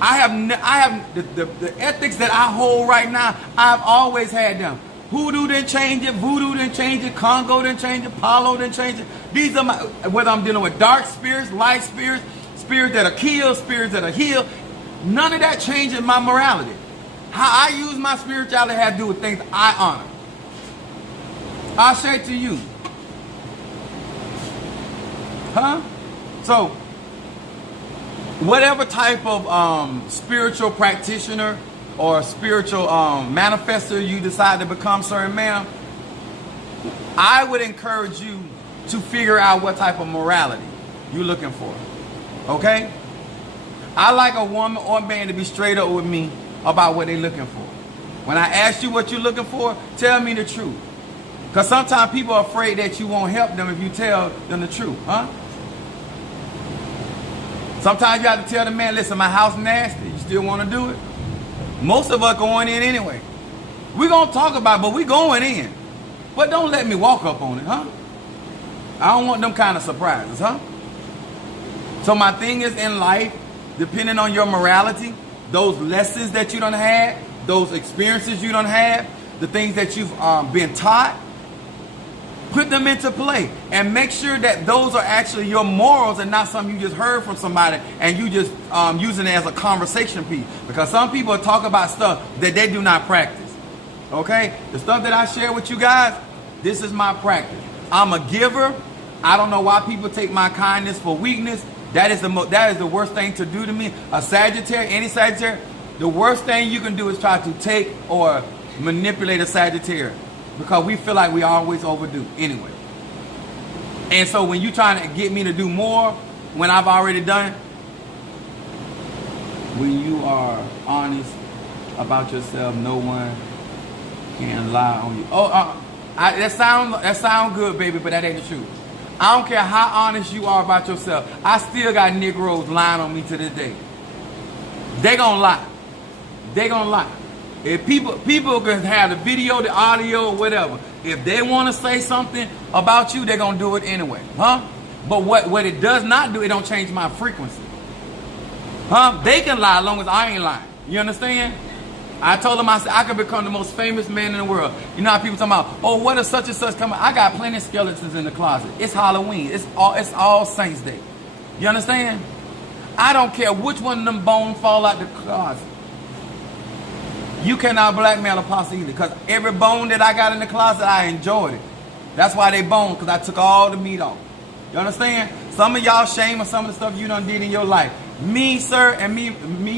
I have the ethics that I hold right now. I've always had them. Hoodoo didn't change it. Voodoo didn't change it. Congo didn't change it. Palo didn't change it. These are my, whether I'm dealing with dark spirits, light spirits, spirits that are killed, spirits that are healed. None of that changes my morality. How I use my spirituality has to do with things I honor. I'll say it to you. Huh? So, whatever type of spiritual practitioner or spiritual manifester you decide to become, sir and ma'am, I would encourage you to figure out what type of morality you're looking for. Okay? I like a woman or man to be straight up with me about what they're looking for. When I ask you what you're looking for, tell me the truth. Because sometimes people are afraid that you won't help them if you tell them the truth. Huh? Sometimes you have to tell the man, listen, my house nasty. You still want to do it? Most of us going in anyway. We're going to talk about it, but we going in. But don't let me walk up on it, huh? I don't want them kind of surprises, huh? So my thing is, in life, depending on your morality, those lessons that you done had, those experiences you done had, the things that you've been taught, put them into play and make sure that those are actually your morals and not something you just heard from somebody and you just using it as a conversation piece. Because some people talk about stuff that they do not practice. Okay? The stuff that I share with you guys, this is my practice. I'm a giver. I don't know why people take my kindness for weakness. That is the worst thing to do to me. A Sagittarius, any Sagittarius, the worst thing you can do is try to take or manipulate a Sagittarius. Because we feel like we always overdo anyway. And so when you trying to get me to do more when I've already done it, when you are honest about yourself, no one can lie on you. That sound good, baby, but that ain't the truth. I don't care how honest you are about yourself. I still got Negroes lying on me to this day. They gonna lie. They gonna lie. If people can have the video, the audio, or whatever. If they want to say something about you, they're going to do it anyway. Huh? But what it does not do, it don't change my frequency. Huh? They can lie as long as I ain't lying. You understand? I told them, I said, I could become the most famous man in the world. You know how people talking about, oh, what if such and such come out? I got plenty of skeletons in the closet. It's Halloween. It's all Saints Day. You understand? I don't care which one of them bones fall out the closet. You cannot blackmail a posse either, because every bone that I got in the closet, I enjoyed it. That's why they bone, because I took all the meat off. You understand? Some of y'all shame of some of the stuff you done did in your life. Me, sir, and me,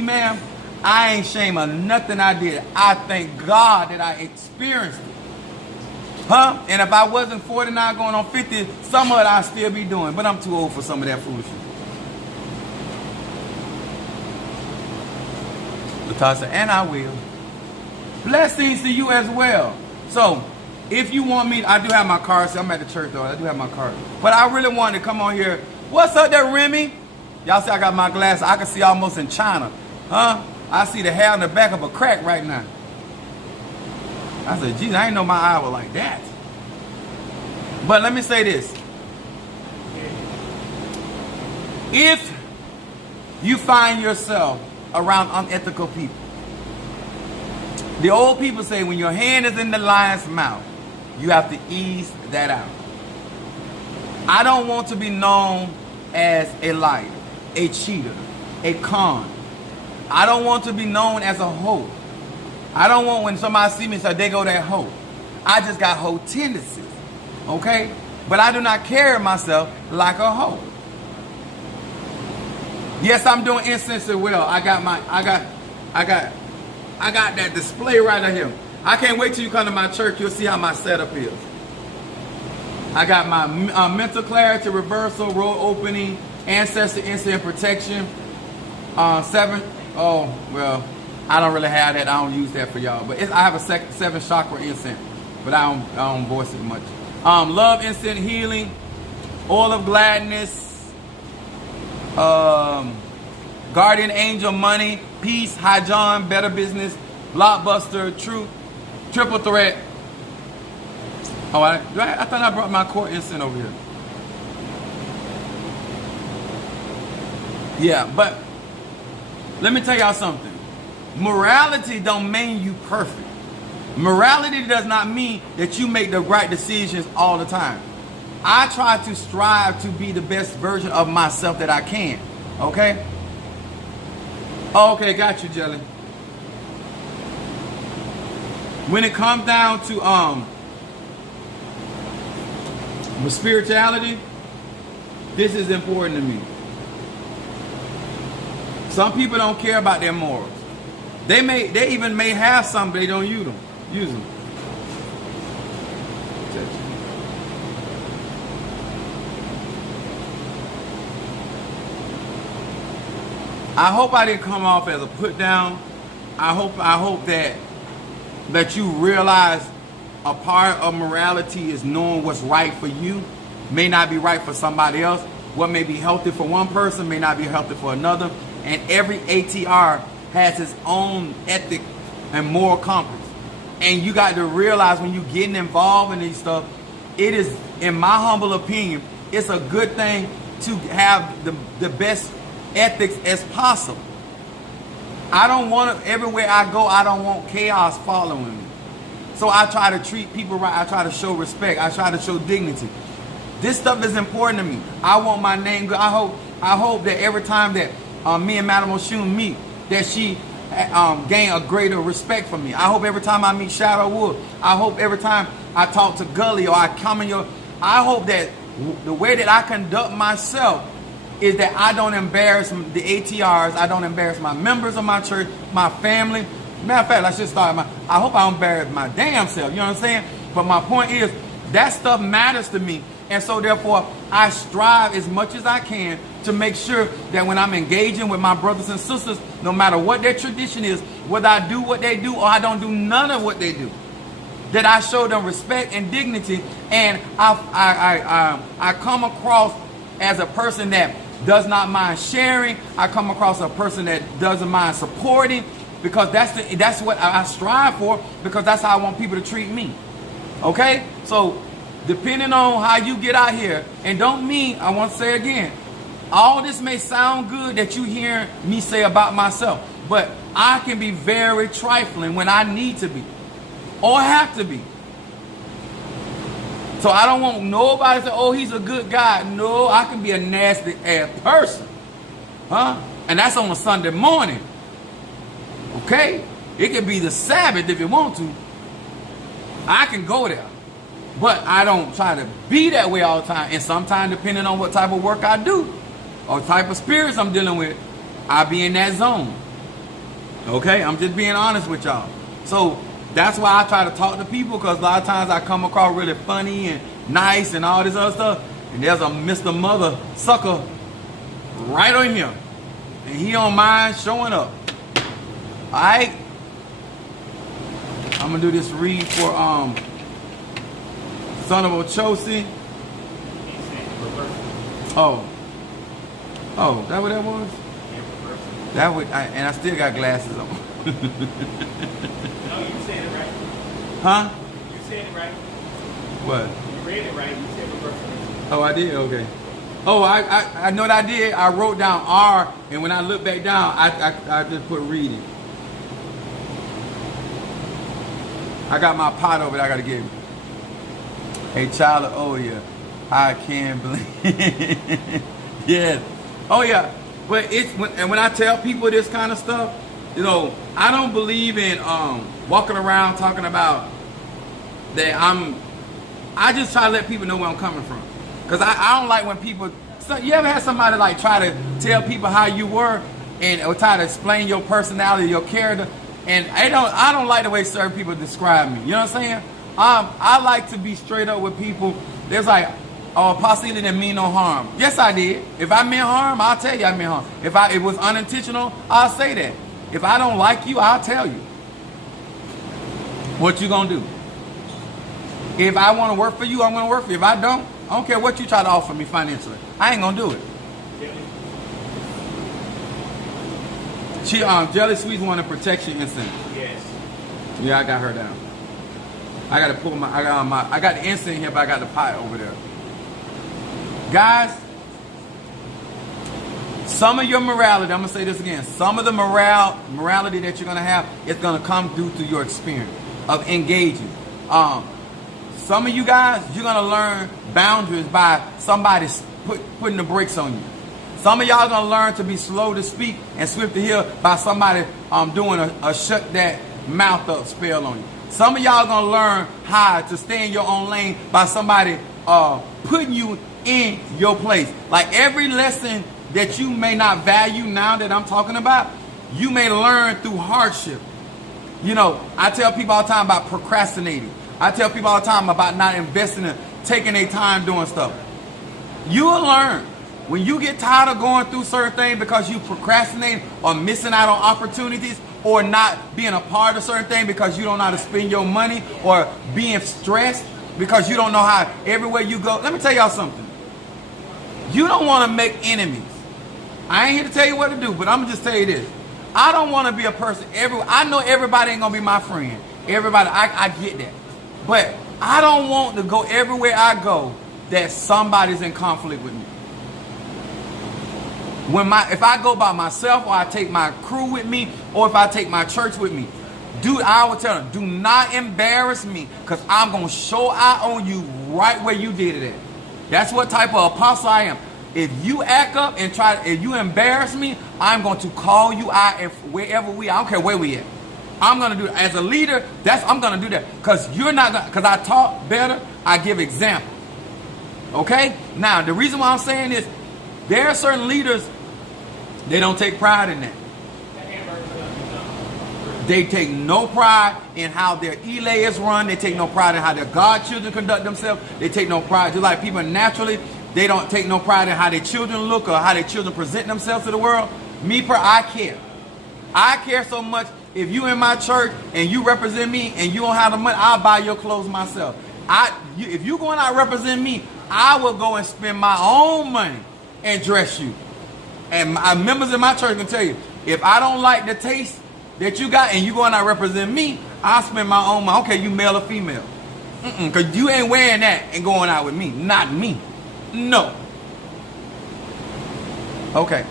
ma'am, I ain't shame of nothing I did. I thank God that I experienced it. Huh? And if I wasn't 49 going on 50, some of it I'd still be doing. But I'm too old for some of that foolishness. Latasha, and I will. Blessings to you as well. So, if you want me, I do have my card. See, I'm at the church though. I do have my card. But I really wanted to come on here. What's up there, Remy? Y'all see I got my glasses. I can see almost in China. Huh? I see the hair on the back of a crack right now. I said, geez, I didn't know my eye was like that. But let me say this. If you find yourself around unethical people, the old people say when your hand is in the lion's mouth, you have to ease that out. I don't want to be known as a liar, a cheater, a con. I don't want to be known as a hoe. I don't want when somebody see me say, they go that hoe. I just got hoe tendencies, okay? But I do not carry myself like a hoe. Yes, I'm doing incense as well. I got that display right here. I can't wait till you come to my church. You'll see how my setup is. I got my mental clarity, reversal, road opening, ancestor incident protection. Oh, well, I don't really have that. I don't use that for y'all. But I have a 7 chakra incense, but I don't voice it much. Love instant healing, oil of gladness, guardian angel money, peace, high John, better business, blockbuster, truth, triple threat. Oh, I thought I brought my core incense over here. Yeah, but let me tell y'all something. Morality don't mean you perfect. Morality does not mean that you make the right decisions all the time. I try to strive to be the best version of myself that I can. Okay? Okay, got you, Jelly. When it comes down to with spirituality, this is important to me. Some people don't care about their morals. They even may have some, but they don't use them. I hope I didn't come off as a put down. I hope that you realize a part of morality is knowing what's right for you. May not be right for somebody else. What may be healthy for one person may not be healthy for another. And every ATR has its own ethic and moral compass. And you got to realize when you're getting involved in these stuff, it is, in my humble opinion, it's a good thing to have the best ethics as possible. I don't want to, everywhere I go, I don't want chaos following me. So I try to treat people right. I try to show respect. I try to show dignity. This stuff is important to me. I want my name good. I hope that every time that me and Madame Oshun meet, that she gain a greater respect for me. I hope every time I meet Shadow Wood, I hope every time I talk to Gully or I come in I hope that the way that I conduct myself is that I don't embarrass the ATRs. I don't embarrass my members of my church, my family. Matter of fact, I should start I hope I don't embarrass my damn self. You know what I'm saying? But my point is, that stuff matters to me. And so therefore, I strive as much as I can to make sure that when I'm engaging with my brothers and sisters, no matter what their tradition is, whether I do what they do or I don't do none of what they do, that I show them respect and dignity. And I come across as a person that does not mind sharing. I come across a person that doesn't mind supporting, because that's what I strive for, because that's how I want people to treat me. Okay? So depending on how you get out here, and don't mean, I want to say again, all this may sound good that you hear me say about myself, but I can be very trifling when I need to be or have to be. So I don't want nobody to say, oh, he's a good guy. No, I can be a nasty ass person. Huh? And that's on a Sunday morning. Okay? It can be the Sabbath if you want to. I can go there. But I don't try to be that way all the time. And sometimes, depending on what type of work I do or type of spirits I'm dealing with, I be in that zone. Okay? I'm just being honest with y'all. So that's why I try to talk to people, because a lot of times I come across really funny and nice and all this other stuff. And there's a Mr. Mother sucker right on here. And he don't mind showing up. Alright? I'm gonna do this read for Son of Ochosi. Oh, that what that was? That would, and I still got glasses on. No, you said it right. Huh? You said it right. What? You read it right. You said reversal. Oh, I did? Okay. Oh, I know what I did. I wrote down R, and when I look back down, I just put reading. I got my pot over there I got to give you. Hey, child of, oh yeah. I can't believe. Yeah. Oh yeah. But it's when I tell people this kind of stuff, you know, I don't believe in walking around talking about that I just try to let people know where I'm coming from. Cause I don't like when people, you ever had somebody like try to tell people how you were or try to explain your personality, your character, and I don't like the way certain people describe me. You know what I'm saying? I like to be straight up with people. There's like, oh, Apostle Ely didn't mean no harm. Yes, I did. If I meant harm, I'll tell you I meant harm. If it was unintentional, I'll say that. If I don't like you, I'll tell you. What you gonna do? If I want to work for you, I'm gonna work for you. If I don't care what you try to offer me financially. I ain't gonna do it. She Jelly Sweets wanted protection incense. Yes. Yeah, I got her down. I gotta pull I got the incense here, but I got the pot over there. Guys, some of your morality, I'm gonna say this again, some of the morality that you're gonna have is gonna come due to your experience of engaging. Some of you guys, you're gonna learn boundaries by somebody putting the brakes on you. Some of y'all gonna learn to be slow to speak and swift to hear by somebody doing a shut that mouth up spell on you. Some of y'all gonna learn how to stay in your own lane by somebody putting you in your place. Like every lesson that you may not value now that I'm talking about, you may learn through hardship. You know, I tell people all the time about procrastinating. I tell people all the time about not investing in taking their time doing stuff. You'll learn. When you get tired of going through certain things because you procrastinate or missing out on opportunities or not being a part of certain things because you don't know how to spend your money or being stressed because you don't know how everywhere you go. Let me tell y'all something. You don't want to make enemies. I ain't here to tell you what to do, but I'm going to just tell you this. I don't want to be a person. I know everybody ain't going to be my friend. Everybody, I get that. But I don't want to go everywhere I go that somebody's in conflict with me. If I go by myself or I take my crew with me or if I take my church with me, I will tell them, do not embarrass me because I'm going to show out on you right where you did it at. That's what type of apostle I am. If you act up and if you embarrass me, I'm going to call you out wherever I don't care where we at. I'm going to do it. As a leader, I'm going to do that. Because because I talk better, I give example. Okay? Now, the reason why I'm saying this, there are certain leaders, they don't take pride in that. They take no pride in how their elay is run. They take no pride in how their God children conduct themselves. They take no pride. Just like people naturally, they don't take no pride in how their children look or how their children present themselves to the world. I care. I care so much. If you in my church and you represent me and you don't have the money, I'll buy your clothes myself. If you going out represent me, I will go and spend my own money and dress you. And my members in my church can tell you, if I don't like the taste that you got and you going out represent me, I'll spend my own money. Okay, you male or female. Because you ain't wearing that and going out with me. Not me. No. Okay.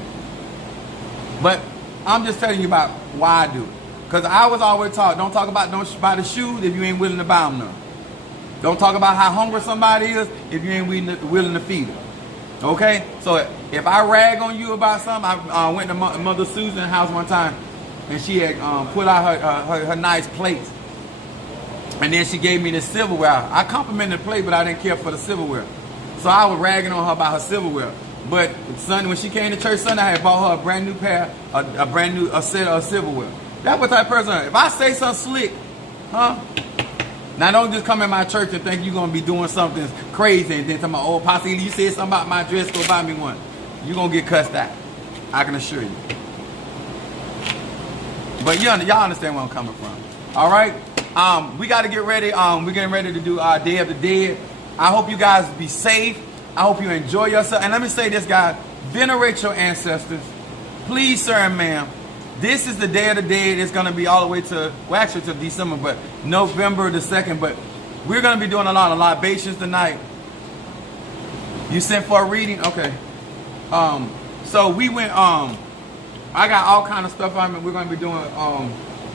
But I'm just telling you about why I do it. Because I was always taught, don't buy the shoes if you ain't willing to buy them none. Don't talk about how hungry somebody is if you ain't willing to feed them. Okay? So if I rag on you about something, I went to Mother Susan's house one time and she had put out her nice plates. And then she gave me the silverware. I complimented the plate, but I didn't care for the silverware. So I was ragging on her about her silverware. But Sunday, when she came to church Sunday, I had bought her a brand new pair, a set of silverware. That's what type of person I am. If I say something slick, now don't just come in my church and think you're going to be doing something crazy and then tell my old Apostle, you said something about my dress, go buy me one. You're going to get cussed out. I can assure you. But y'all understand where I'm coming from. All right. We got to get ready. We're getting ready to do our Day of the Dead. I hope you guys be safe. I hope you enjoy yourself. And let me say this, guys. Venerate your ancestors. Please, sir and ma'am. This is the Day of the Dead. It's going to be all the way to, well, actually to December, but November the 2nd. But we're going to be doing a lot of libations tonight. You sent for a reading? Okay. So we went, I got all kind of stuff. I mean, we're going to be doing,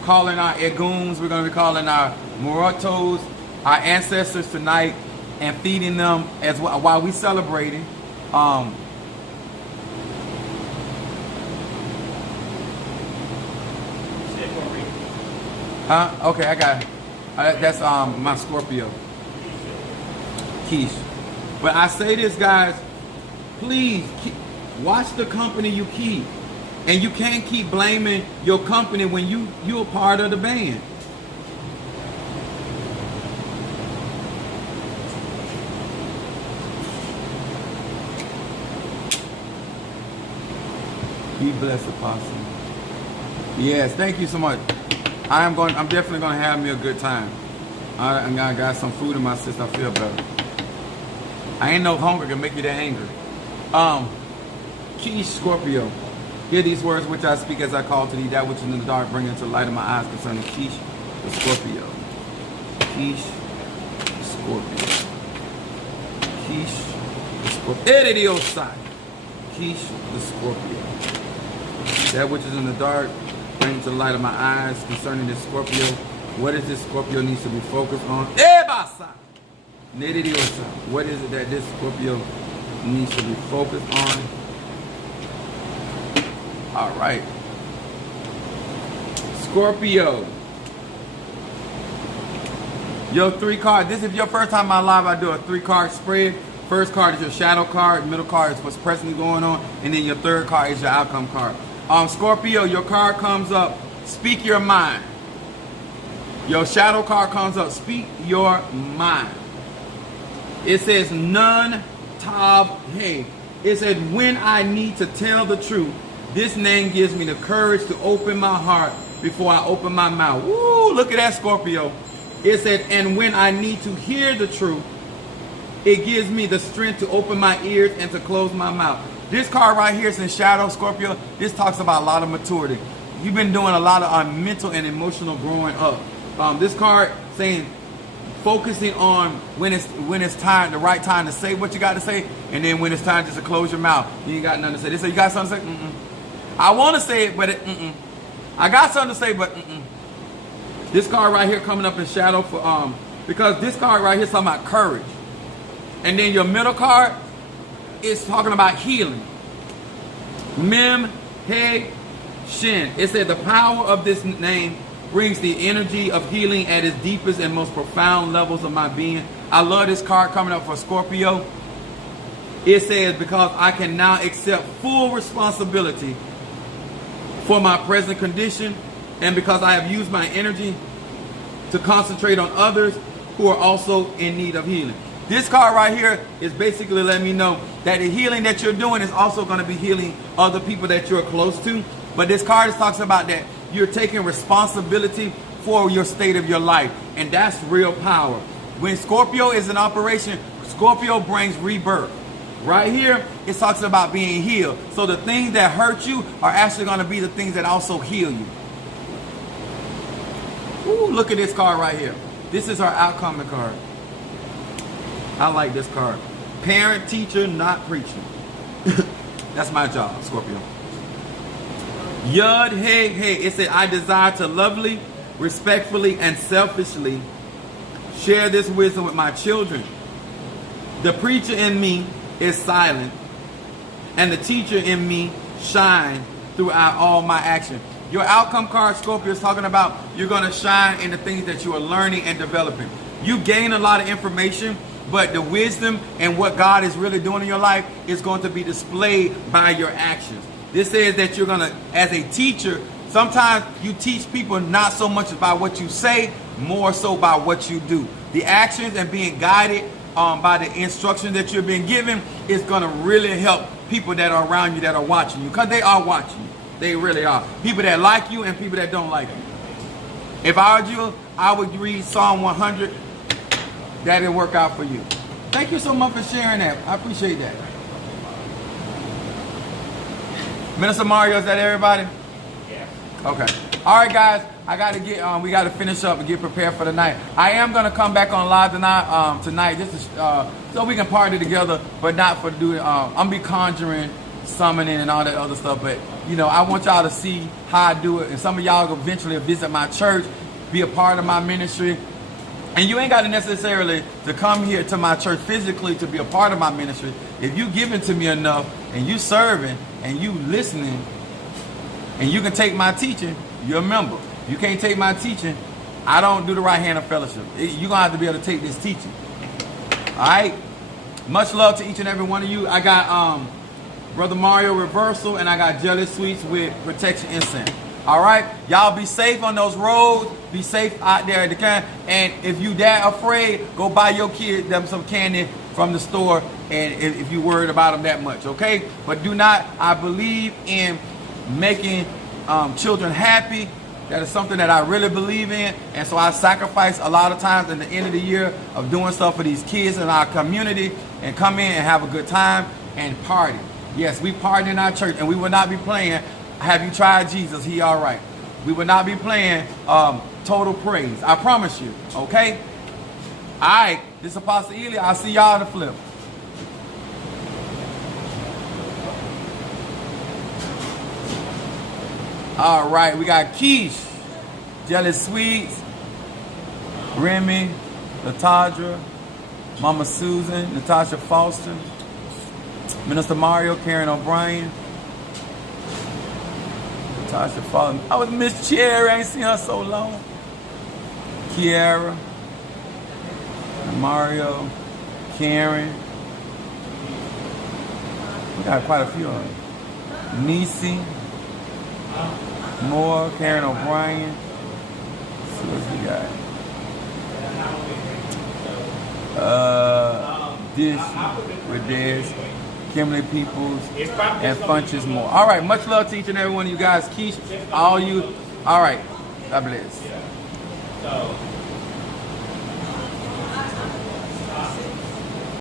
calling our Eguns. We're going to be calling our Muertos, our ancestors tonight, and feeding them as well while we celebrating. Okay, I got that's my Scorpio, Keish. But I say this, guys, please watch the company you keep, and you can't keep blaming your company when you're part of the band. Be blessed, Apostle. Yes, thank you so much. I'm definitely gonna have me a good time. I got some food in my system. I feel better. I ain't no hunger can make you that angry. Keish, Scorpio. Hear these words which I speak as I call to thee, that which is in the dark, bring into the light of my eyes concerning Keish, the Scorpio. Keish, Scorpio. Keish, the Scorpio. Edidiosai. Keish, the Scorpio. That which is in the dark, bring to the light of my eyes concerning this Scorpio. What is this Scorpio needs to be focused on? What is it that this Scorpio needs to be focused on? All right. Scorpio. Your 3 card. This is your first time on live. I do a 3-card spread. First card is your shadow card. Middle card is what's presently going on. And then your third card is your outcome card. Scorpio, your card comes up, speak your mind. Your shadow card comes up, speak your mind. It says, none tav hey. It says, when I need to tell the truth, this name gives me the courage to open my heart before I open my mouth. Woo, look at that, Scorpio. It said, and when I need to hear the truth, it gives me the strength to open my ears and to close my mouth. This card right here is in shadow, Scorpio. This talks about a lot of maturity. You've been doing a lot of mental and emotional growing up. This card saying focusing on when it's time, the right time to say what you got to say, and then when it's time just to close your mouth. You ain't got nothing to say. They say you got something to say? I want to say it, but I got something to say, but This card right here coming up in shadow for because this card right here is talking about courage. And then your middle card is talking about healing. Mem He Shin. It said the power of this name brings the energy of healing at its deepest and most profound levels of my being. I love this card coming up for Scorpio. It says, because I can now accept full responsibility for my present condition, and because I have used my energy to concentrate on others who are also in need of healing. This card right here is basically letting me know that the healing that you're doing is also going to be healing other people that you're close to. But this card is talking about that you're taking responsibility for your state of your life. And that's real power. When Scorpio is in operation, Scorpio brings rebirth. Right here, it talks about being healed. So the things that hurt you are actually going to be the things that also heal you. Ooh, look at this card right here. This is our outcome card. I like this card. Parent, teacher, not preaching. That's my job, Scorpio. Yud, hey, hey. It said, I desire to lovely, respectfully, and selfishly share this wisdom with my children. The preacher in me is silent, and the teacher in me shine throughout all my action. Your outcome card, Scorpio, is talking about you're going to shine in the things that you are learning and developing. You gain a lot of information, but the wisdom and what God is really doing in your life is going to be displayed by your actions. This says that you're going to, as a teacher, sometimes you teach people not so much about what you say, more so by what you do. The actions and being guided by the instructions that you're being given is going to really help people that are around you that are watching you, because they are watching you. They really are. People that like you and people that don't like you. If I were you, I would read Psalm 100. That'll work out for you. Thank you so much for sharing that. I appreciate that. Minister Mario, is that everybody? Yeah. Okay. All right, guys. I got to get. We got to finish up and get prepared for the night. I am gonna come back on live tonight. Tonight, just to, so we can party together, but not for doing. I'm gonna be conjuring, summoning, and all that other stuff. But you know, I want y'all to see how I do it, and some of y'all will eventually visit my church, be a part of my ministry. And you ain't got to necessarily to come here to my church physically to be a part of my ministry. If you giving to me enough and you serving and you listening and you can take my teaching, you're a member. You can't take my teaching, I don't do the right hand of fellowship. You're going to have to be able to take this teaching. All right? Much love to each and every one of you. I got Brother Mario Reversal and I got Jelly Sweets with Protection Incense. All right, y'all be safe on those roads. Be safe out there at the camp. And if you that afraid, go buy your kid them some candy from the store. And if you worried about them that much, okay? But do not. I believe in making children happy. That is something that I really believe in. And so I sacrifice a lot of times in the end of the year of doing stuff for these kids in our community and come in and have a good time and party. Yes, we party in our church and we will not be playing. Have you tried Jesus? He all right. We will not be playing Total Praise. I promise you. Okay? All right. This is Apostle Ely. I'll see y'all in the flip. All right. We got Keish, Jelly Sweets, Remy, Latadra, Mama Susan, Natasha Foster, Minister Mario, Karen O'Brien, Tasha Fallen. I was Miss Cherry. I ain't seen her so long. Kiara, Mario, Karen. We got quite a few of them. Nisi, Moore, Karen O'Brien. Let's see what we got. Dish with Des. Kimberly Peoples, and Funches more. All right, much love to each and every one of you guys. Keish, all you. All right, God bless.